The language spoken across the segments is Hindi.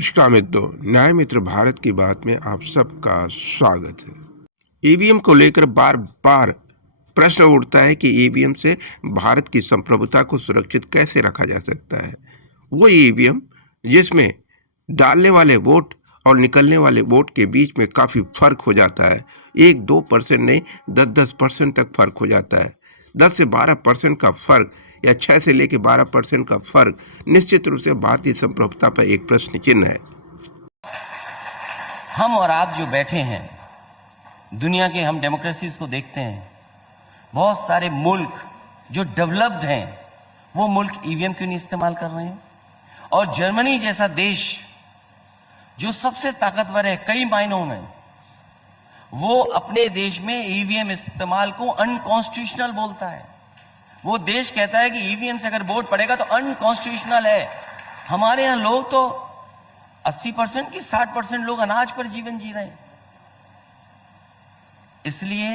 नमस्कार मित्रों, न्याय मित्र भारत की बात में आप सबका स्वागत है। ईवीएम को लेकर बार बार प्रश्न उठता है कि ईवीएम से भारत की संप्रभुता को सुरक्षित कैसे रखा जा सकता है। वो ईवीएम जिसमें डालने वाले वोट और निकलने वाले वोट के बीच में काफ़ी फर्क हो जाता है, 1-2% नहीं 10-10% तक फर्क हो जाता है। 10 से 12% का फर्क या 6 से लेकर 12% का फर्क निश्चित रूप से भारतीय संप्रभुता पर एक प्रश्न चिन्ह है। हम और आप जो बैठे हैं, दुनिया के हम डेमोक्रेसीज को देखते हैं, बहुत सारे मुल्क जो डेवलप्ड हैं वो मुल्क ईवीएम क्यों नहीं इस्तेमाल कर रहे हैं? और जर्मनी जैसा देश जो सबसे ताकतवर है कई मायनों में, वो अपने देश में ईवीएम इस्तेमाल को अनकॉन्स्टिट्यूशनल बोलता है। वो देश कहता है कि ईवीएम से अगर वोट पड़ेगा तो अनकॉन्स्टिट्यूशनल है। हमारे यहां लोग तो 80% की 60% लोग अनाज पर जीवन जी रहे हैं। इसलिए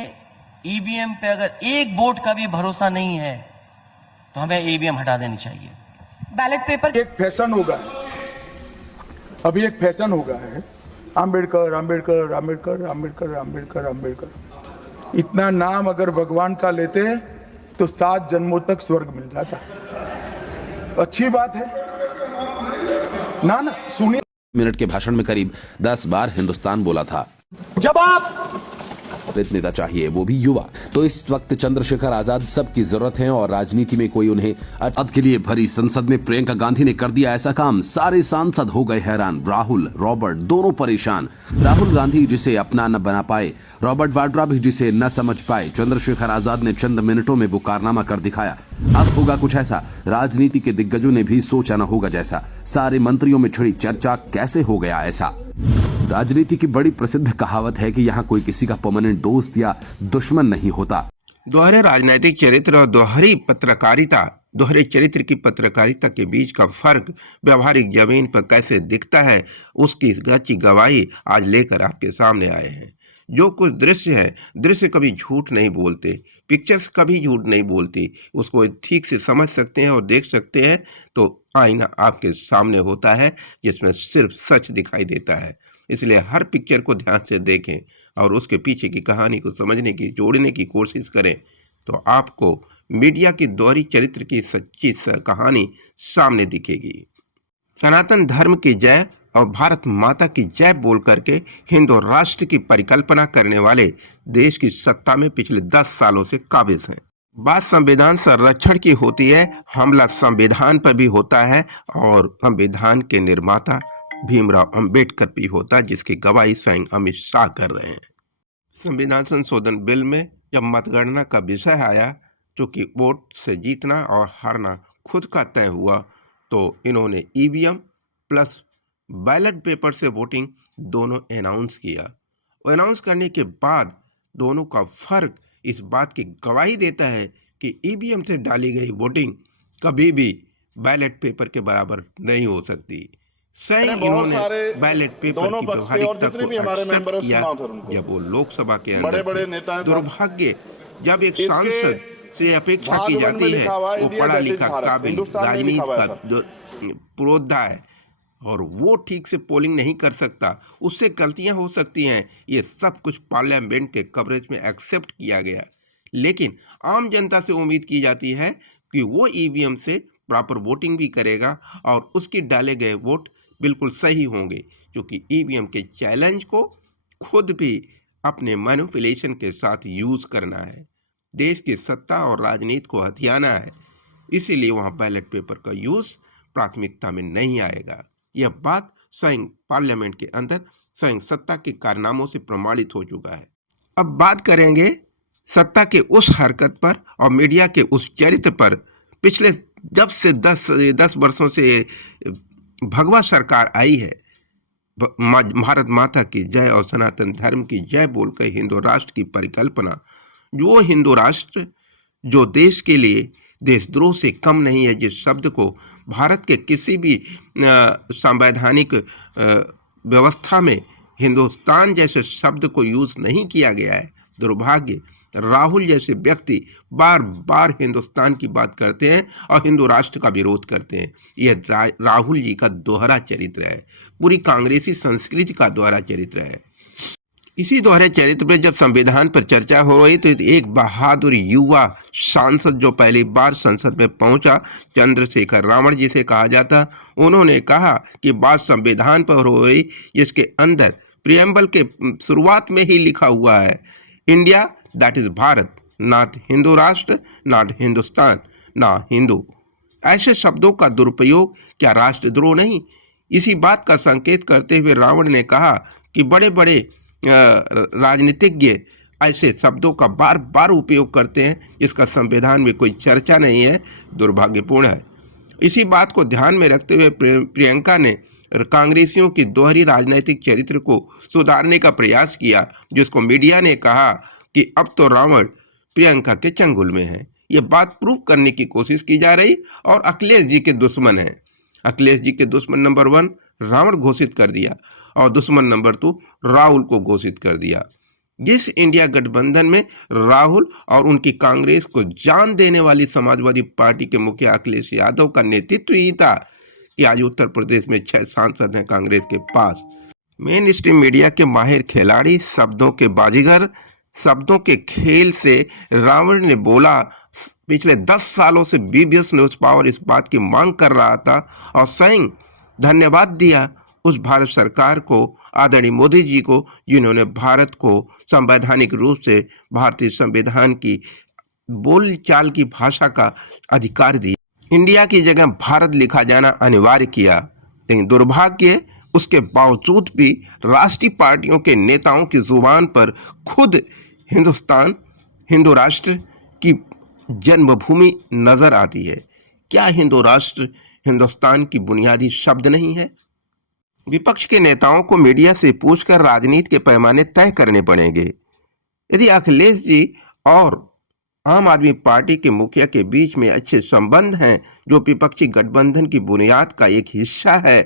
ईवीएम पे अगर एक वोट का भी भरोसा नहीं है तो हमें ईवीएम हटा देनी चाहिए। बैलेट पेपर एक फैशन होगा, अभी एक फैशन होगा है आंबेडकर आंबेडकर आंबेडकर आंबेडकर आंबेडकर आंबेडकर। इतना नाम अगर भगवान का लेते हैं तो 7 जन्मों तक स्वर्ग मिल जाता। अच्छी बात है ना सुनिए। मिनट के भाषण में करीब 10 बार हिंदुस्तान बोला था। जब आप नेता चाहिए, वो भी युवा। तो इस वक्त चंद्रशेखर आजाद सबकी जरूरत है और राजनीति में कोई उन्हें अद के लिए भरी संसद में प्रियंका गांधी ने कर दिया ऐसा काम। सारे सांसद हो गए हैरान। राहुल रॉबर्ट दोनों परेशान। राहुल गांधी जिसे अपना न बना पाए, रॉबर्ट वाड्रा भी जिसे न समझ पाए। चंद्रशेखर आजाद ने चंद मिनटों में वो कारनामा कर दिखाया। अब होगा कुछ ऐसा राजनीति के दिग्गजों ने भी सोचा न होगा जैसा। सारे मंत्रियों में छिड़ी चर्चा, कैसे हो गया ऐसा। राजनीति की बड़ी प्रसिद्ध कहावत है कि यहाँ कोई किसी का परमानेंट दोस्त या दुश्मन नहीं होता। दोहरे राजनीतिक चरित्र और दोहरे चरित्र की पत्रकारिता के बीच का फर्क व्यवहारिक जमीन पर कैसे दिखता है, उसकी सच्ची गवाही आज लेकर आपके सामने आए हैं। जो कुछ दृश्य कभी झूठ नहीं बोलते, पिक्चर्स कभी झूठ नहीं बोलती। उसको ठीक से समझ सकते हैं और देख सकते हैं तो आईना आपके सामने होता है जिसमें सिर्फ सच दिखाई देता है। इसलिए हर पिक्चर को ध्यान से देखें और उसके पीछे की कहानी को समझने की, जोड़ने की कोशिश करें तो आपको मीडिया की दोहरी चरित्र की सच्ची कहानी सामने दिखेगी। सनातन धर्म की जय और भारत माता की जय बोल करके हिंदू राष्ट्र की परिकल्पना करने वाले देश की सत्ता में पिछले 10 सालों से काबिज हैं। बात संविधान संरक्षण की होती है, हमला संविधान पर भी होता है और संविधान के निर्माता भीमराव अंबेडकर भी होता है, जिसकी गवाही स्वयं अमित शाह कर रहे हैं। संविधान संशोधन बिल में जब मतगणना का विषय आया, चूंकि वोट से जीतना और हारना खुद का तय हुआ, तो इन्होंने ईवीएम प्लस बैलेट पेपर से वोटिंग दोनों अनाउंस किया। अनाउंस करने के बाद दोनों का फर्क इस बात की गवाही देता है कि ईवीएम से डाली गई वोटिंग कभी भी बैलेट पेपर के बराबर नहीं हो सकती। स्वयं इन्होंने बैलेट पेपर की व्यवहारिकता को एक्सेप्ट किया जब वो लोकसभा के अंदर। दुर्भाग्य जब एक सांसद से अपेक्षा की जाती है वो पढ़ा लिखा, काबिल, राजनीति का पुरोधा है और वो ठीक से पोलिंग नहीं कर सकता, उससे गलतियां हो सकती हैं। ये सब कुछ पार्लियामेंट के कवरेज में एक्सेप्ट किया गया, लेकिन आम जनता से उम्मीद की जाती है कि वो ईवीएम से प्रॉपर वोटिंग भी करेगा और उसके डाले गए वोट बिल्कुल सही होंगे, क्योंकि ईवीएम के चैलेंज को खुद भी अपने मैनिपुलेशन के साथ यूज़ करना है, देश की सत्ता और राजनीति को हथियाना है। इसीलिए वहाँ बैलेट पेपर का यूज़ प्राथमिकता में नहीं आएगा। यह बात स्वयं पार्लियामेंट के अंदर स्वयं सत्ता के कारनामों से प्रमाणित हो चुका है। अब बात करेंगे सत्ता के उस हरकत पर और मीडिया के उस चरित्र पर। पिछले जब से 10 वर्षों से भगवा सरकार आई है, भारत माता की जय और सनातन धर्म की जय बोलकर हिंदू राष्ट्र की परिकल्पना, जो हिंदू राष्ट्र जो देश के लिए देशद्रोह से कम नहीं है, जिस शब्द को भारत के किसी भी संवैधानिक व्यवस्था में हिंदुस्तान जैसे शब्द को यूज़ नहीं किया गया है, दुर्भाग्य, राहुल जैसे व्यक्ति बार बार हिंदुस्तान की बात करते हैं और हिंदू राष्ट्र का विरोध करते हैं। यह राहुल जी का दोहरा चरित्र है, पूरी कांग्रेसी संस्कृति का दोहरा चरित्र है। इसी दोहरे चरित्र में जब संविधान पर चर्चा हो रही तो एक बहादुर युवा सांसद जो पहली बार संसद में पहुंचा, चंद्रशेखर रावण जिसे कहा जाता, उन्होंने कहा कि बात संविधान पर हो रही जिसके अंदर प्रियम्बल के शुरुआत में ही लिखा हुआ है, India that is Bharat, not Hindu राष्ट्र, नॉट हिंदुस्तान, ना हिंदू। ऐसे शब्दों का दुरुपयोग क्या राष्ट्रद्रोह नहीं? इसी बात का संकेत करते हुए रावण ने कहा कि बड़े बड़े राजनीतिज्ञ ऐसे शब्दों का बार बार उपयोग करते हैं जिसका संविधान में कोई चर्चा नहीं है, दुर्भाग्यपूर्ण है। इसी बात को ध्यान में रखते हुए प्रियंका ने कांग्रेसियों की दोहरी राजनीतिक चरित्र को सुधारने का प्रयास किया, जिसको मीडिया ने कहा कि अब तो रावण प्रियंका के चंगुल में है। ये बात प्रूव करने की कोशिश की जा रही और अखिलेश जी के दुश्मन है। अखिलेश जी के दुश्मन नंबर 1 रावण घोषित कर दिया और दुश्मन नंबर 2 राहुल को घोषित कर दिया। जिस इंडिया गठबंधन में राहुल और उनकी कांग्रेस को जान देने वाली समाजवादी पार्टी के मुखिया अखिलेश यादव का नेतृत्व ही था कि आज उत्तर प्रदेश में 6 सांसद हैं कांग्रेस के पास। मेन स्ट्रीम मीडिया के माहिर खिलाड़ी, शब्दों के बाजीगर, शब्दों के खेल से रावण ने बोला। पिछले 10 सालों से बीबीएस न्यूज पावर इस बात की मांग कर रहा था और स्वयं धन्यवाद दिया उस भारत सरकार को, आदरणीय मोदी जी को, जिन्होंने भारत को संवैधानिक रूप से भारतीय संविधान की बोलचाल की भाषा का अधिकार दिया। इंडिया की जगह भारत लिखा जाना अनिवार्य किया, लेकिन दुर्भाग्य उसके बावजूद भी राष्ट्रीय पार्टियों के नेताओं की जुबान पर खुद हिंदुस्तान, हिंदू राष्ट्र की जन्मभूमि नजर आती है। क्या हिंदू राष्ट्र हिंदुस्तान की बुनियादी शब्द नहीं है? विपक्ष के नेताओं को मीडिया से पूछकर राजनीति के पैमाने तय करने पड़ेंगे। यदि अखिलेश जी और आम आदमी पार्टी के मुखिया के बीच में अच्छे संबंध हैं, जो विपक्षी गठबंधन की बुनियाद का एक हिस्सा है,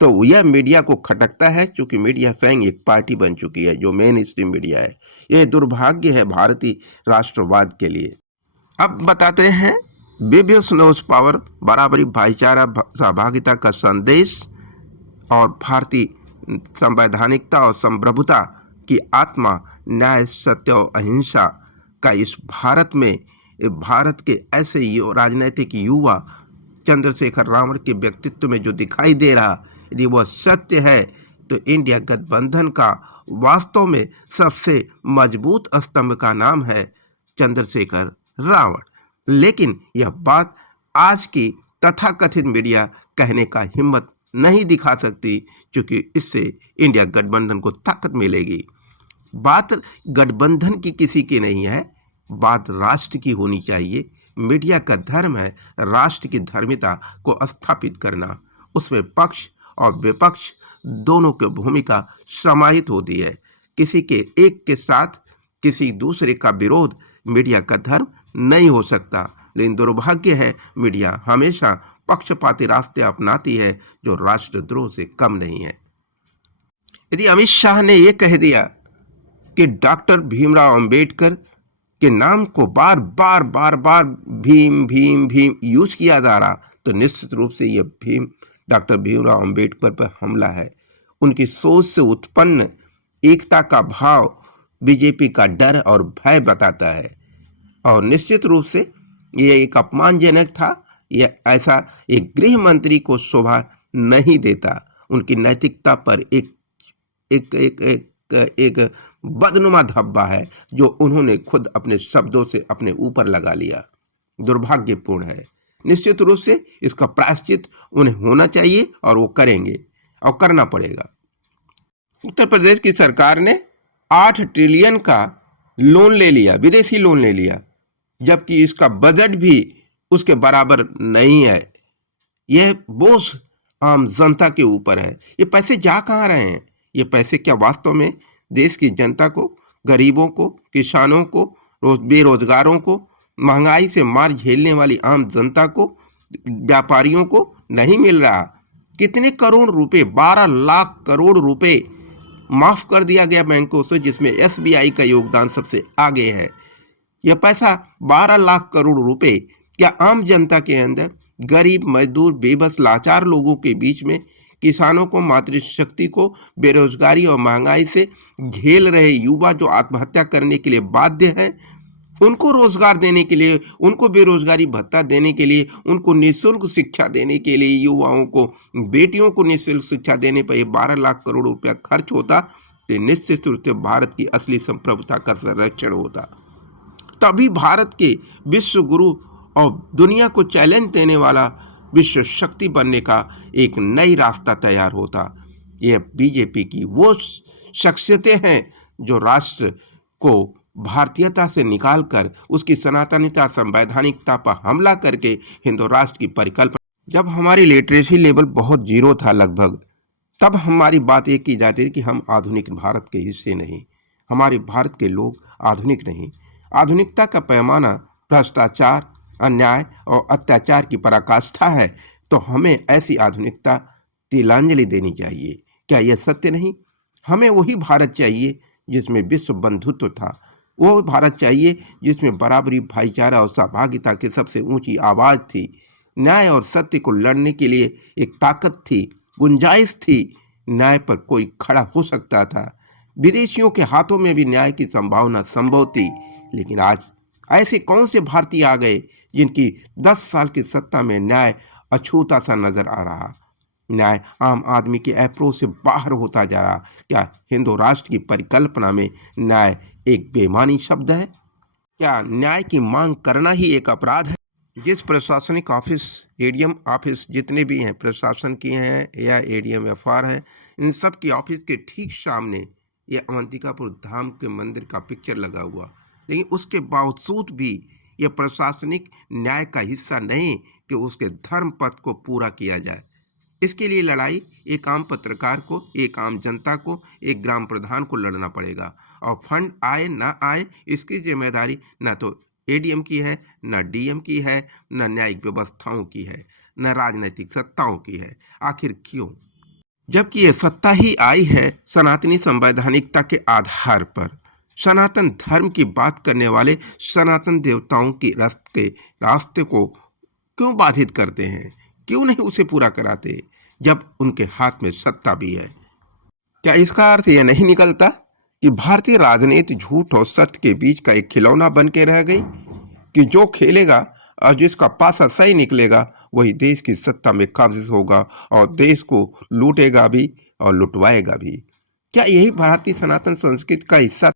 तो यह मीडिया को खटकता है, क्योंकि मीडिया स्वयं एक पार्टी बन चुकी है जो मेन स्ट्रीम मीडिया है। यह दुर्भाग्य है भारतीय राष्ट्रवाद के लिए। अब बताते हैं बीबीएस न्यूज पावर बराबरी, भाईचारा, सहभागिता का संदेश और भारतीय संवैधानिकता और संप्रभुता की आत्मा, न्याय, सत्य और अहिंसा का इस भारत में, भारत के ऐसे राजनीतिक युवा चंद्रशेखर रावण के व्यक्तित्व में जो दिखाई दे रहा, यदि वह सत्य है तो इंडिया गठबंधन का वास्तव में सबसे मजबूत स्तंभ का नाम है चंद्रशेखर रावण। लेकिन यह बात आज की तथाकथित मीडिया कहने का हिम्मत नहीं दिखा सकती, क्योंकि इससे इंडिया गठबंधन को ताकत मिलेगी। बात गठबंधन की किसी की नहीं है, बात राष्ट्र की होनी चाहिए। मीडिया का धर्म है राष्ट्र की धर्मिता को स्थापित करना, उसमें पक्ष और विपक्ष दोनों की भूमिका समाहित होती है। किसी के एक के साथ किसी दूसरे का विरोध मीडिया का धर्म नहीं हो सकता, लेकिन दुर्भाग्य है मीडिया हमेशा पक्षपाती रास्ते अपनाती है जो राष्ट्रद्रोह से कम नहीं है। यदि अमित शाह ने यह कह दिया कि डॉक्टर भीमराव अंबेडकर के नाम को बार बार भीम भीम भीम यूज किया जा रहा, तो निश्चित रूप से यह डॉक्टर भीमराव अंबेडकर पर हमला है। उनकी सोच से उत्पन्न एकता का भाव बीजेपी का डर और भय बताता है, और निश्चित रूप से यह एक अपमानजनक था। यह ऐसा एक गृह मंत्री को शोभा नहीं देता। उनकी नैतिकता पर एक बदनुमा धब्बा है जो उन्होंने खुद अपने शब्दों से अपने ऊपर लगा लिया। दुर्भाग्यपूर्ण है। निश्चित रूप से इसका प्रायश्चित उन्हें होना चाहिए और वो करेंगे और करना पड़ेगा। उत्तर प्रदेश की सरकार ने 8 ट्रिलियन का लोन ले लिया, विदेशी लोन ले लिया, जबकि इसका बजट भी उसके बराबर नहीं है। यह बोझ आम जनता के ऊपर है। ये पैसे जा कहाँ रहे हैं? ये पैसे क्या वास्तव में देश की जनता को, गरीबों को, किसानों को, बेरोजगारों को, महंगाई से मार झेलने वाली आम जनता को, व्यापारियों को नहीं मिल रहा? कितने करोड़ रुपए, 12 लाख करोड़ रुपए माफ कर दिया गया बैंकों से, जिसमें एसबीआई का योगदान सबसे आगे है। यह पैसा 12 लाख करोड़ रुपए क्या आम जनता के अंदर, गरीब, मजदूर, बेबस, लाचार लोगों के बीच में, किसानों को, मातृशक्ति को, बेरोजगारी और महंगाई से झेल रहे युवा जो आत्महत्या करने के लिए बाध्य हैं, उनको रोजगार देने के लिए, उनको बेरोजगारी भत्ता देने के लिए, उनको निःशुल्क शिक्षा देने के लिए, युवाओं को, बेटियों को निःशुल्क शिक्षा देने पर ये 12 लाख करोड़ रुपया खर्च होता, तो निश्चित रूप से भारत की असली संप्रभुता का संरक्षण होता। तभी भारत के विश्व गुरु और दुनिया को चैलेंज देने वाला विश्व शक्ति बनने का एक नई रास्ता तैयार होता। यह बीजेपी की वो शख्सियतें हैं जो राष्ट्र को भारतीयता से निकालकर उसकी सनातनीता, संवैधानिकता पर हमला करके हिंदू राष्ट्र की परिकल्पना। जब हमारी लिटरेसी लेवल बहुत जीरो था लगभग, तब हमारी बात ये की जाती थी कि हम आधुनिक भारत के हिस्से नहीं, हमारे भारत के लोग आधुनिक नहीं। आधुनिकता का पैमाना भ्रष्टाचार, अन्याय और अत्याचार की पराकाष्ठा है, तो हमें ऐसी आधुनिकता तिलांजलि देनी चाहिए। क्या यह सत्य नहीं? हमें वही भारत चाहिए जिसमें विश्व बंधुत्व था, वो भारत चाहिए जिसमें बराबरी, भाईचारा और सहभागिता की सबसे ऊंची आवाज़ थी। न्याय और सत्य को लड़ने के लिए एक ताकत थी, गुंजाइश थी, न्याय पर कोई खड़ा हो सकता था। विदेशियों के हाथों में भी न्याय की संभावना संभव थी, लेकिन आज ऐसे कौन से भारतीय आ गए जिनकी 10 साल की सत्ता में न्याय अछूता सा नजर आ रहा। न्याय आम आदमी के अप्रोच से बाहर होता जा रहा। क्या हिंदू राष्ट्र की परिकल्पना में न्याय एक बेमानी शब्द है? क्या न्याय की मांग करना ही एक अपराध है? जिस प्रशासनिक ऑफिस, एडीएम ऑफिस जितने भी हैं, प्रशासन की हैं या एडीएम एफआर है, इन सब की ऑफिस के ठीक सामने ये अवंतिकापुर धाम के मंदिर का पिक्चर लगा हुआ, लेकिन उसके बावजूद भी यह प्रशासनिक न्याय का हिस्सा नहीं कि उसके धर्म पथ को पूरा किया जाए। इसके लिए लड़ाई एक आम पत्रकार को, एक आम जनता को, एक ग्राम प्रधान को लड़ना पड़ेगा, और फंड आए ना आए इसकी जिम्मेदारी न तो एडीएम की है, न डीएम की है, न न्यायिक व्यवस्थाओं की है, न राजनीतिक सत्ताओं की है। आखिर क्यों? जबकि ये सत्ता ही आई है सनातनी संवैधानिकता के आधार पर। सनातन धर्म की बात करने वाले सनातन देवताओं की रास्ते को क्यों बाधित करते हैं? क्यों नहीं उसे पूरा कराते जब उनके हाथ में सत्ता भी है? क्या इसका अर्थ यह नहीं निकलता कि भारतीय राजनीति झूठ और सत्य के बीच का एक खिलौना बन के रह गई, कि जो खेलेगा और जिसका पासा सही निकलेगा वही देश की सत्ता में काबिज होगा और देश को लूटेगा भी और लुटवाएगा भी? क्या यही भारतीय सनातन संस्कृति का हिस्सा